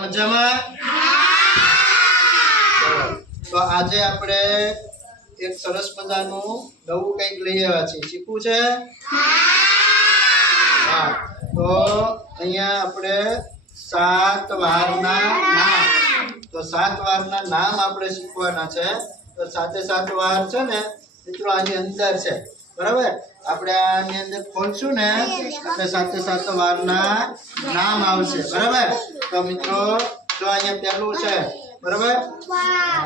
મજામાં? તો આજે આપણે એક સરસ મજાનું નવું કંઈક લઈ આવ્યા છીએ. શીખવું છે? હા. તો અહીંયા આપણે સાત વારના નામ. તો સાત વારના નામ આપણે શીખવાના છે. તો સાતે સાત વાર છે ને મિત્રો આની અંદર છે. બરાબર? આપણે આની અંદર ખોલશું ને એટલે સાતે સાત વારના નામ આવશે. બરાબર? તો મિત્રો જો અહીંયા પહેલું છે બરાબર?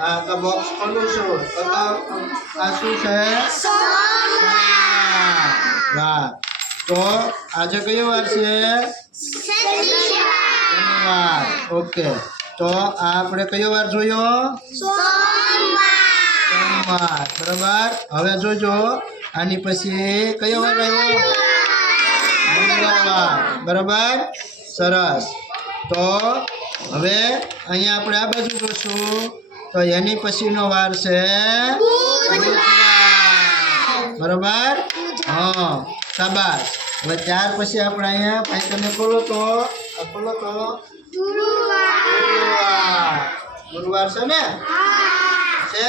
હા તો બોક્સ ખોલું છું. તો આ શું છે? વાહ. તો આજે કયો વાર છે? શનિવાર. ઓકે. તો આ આપણે કયો વાર જોયો? સોમવાર. બરાબર? હવે જોજો. આની પછી કયો વાર આવ્યો? મંગળવાર. બરાબર? સરસ. તો હવે અહીંયા આપણે આ બાજુ જોશું. તો એની પછીનો વાર છે. બરાબર? હા, શાબાશ. હવે ત્યાર પછી આપણે અહીંયા ભાઈ તમે ખોલો તો. બોલો ખોલો તો. ગુરુવાર છે ને? છે?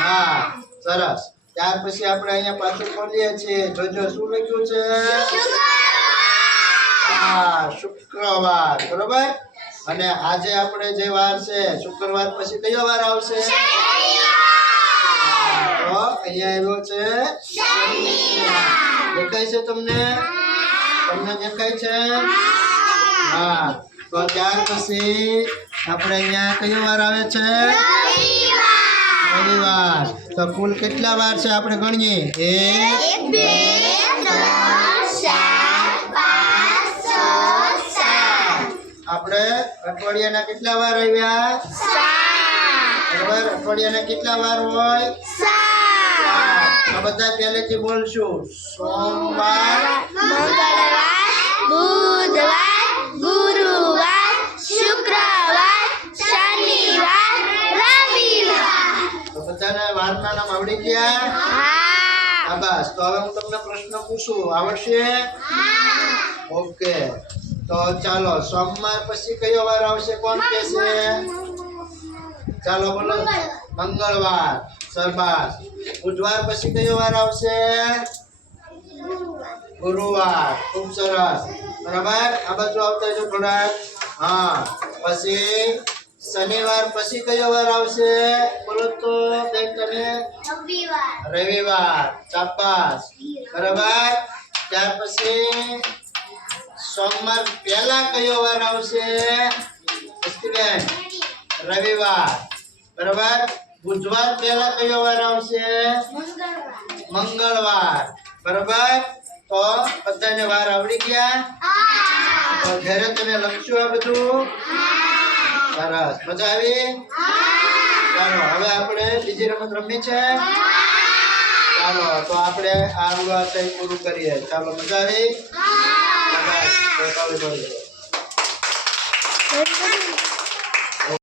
હા, સરસ. ત્યાર પછી આપણે અહીંયા પાછું ખોલીએ છીએ. જોજો શું લખ્યું છે? શુક્રવાર બરોબર? અને આજે આપણે જે વાર છે શુક્રવાર પછી કયો વાર આવશે? તો અહીંયા આવ્યો છે? દેખાય છે તમને? તમને દેખાય છે? હા. તો ત્યાર પછી આપણે અહીંયા કયો વાર આવે છે? રવિવાર. તો કુલ કેટલા વાર છે આપણે ગણીએ? એક બે આપણે અઠવાડિયાના કેટલા વાર આવ્યા? બરાબર અઠવાડિયાના કેટલા વાર હોય? આ બધા પહેલેથી બોલશું. સોમવાર બુધવાર ગુરુવાર શુક્રવાર શનિવાર રવિવાર. તો બધાને વારના નામ આવડી ગયા? હા. હા બસ. તો હવે હું તમને પ્રશ્ન પૂછું. આવડશે? ઓકે. તો ચાલો સોમવાર પછી કયો વાર આવશે? કોણ કહેશે? ચાલો બોલો. મંગળવાર. સરબાસ. બુધવાર પછી કયો વાર આવશે? ગુરુવાર. ખૂબ સરસ. બરાબર? આ બાજુ આવતા જો થોડા હા. પછી શનિવાર પછી કયો વાર આવશે? બોલો તો બેન તમે. રવિવાર. રવિવાર. શાબાશ બરાબર? ત્યાર પછી સોમવાર પહેલા કયો વાર આવશે? રવિવાર. બરાબર? બુધવાર પહેલા કયો વાર આવશે? મંગળવાર. બરાબર? તો બધાને વાર આવડી ગયા? તો ઘરે તમે લખશો આ બધું? સરસ. મજા આવી? ચાલો, હવે આપણે બીજી રમત રમી છે? ચાલો, તો આપણે આ પૂરું કરીએ. ચાલો, મજા આવી? સરસ. તો ચાલો, ચાલો.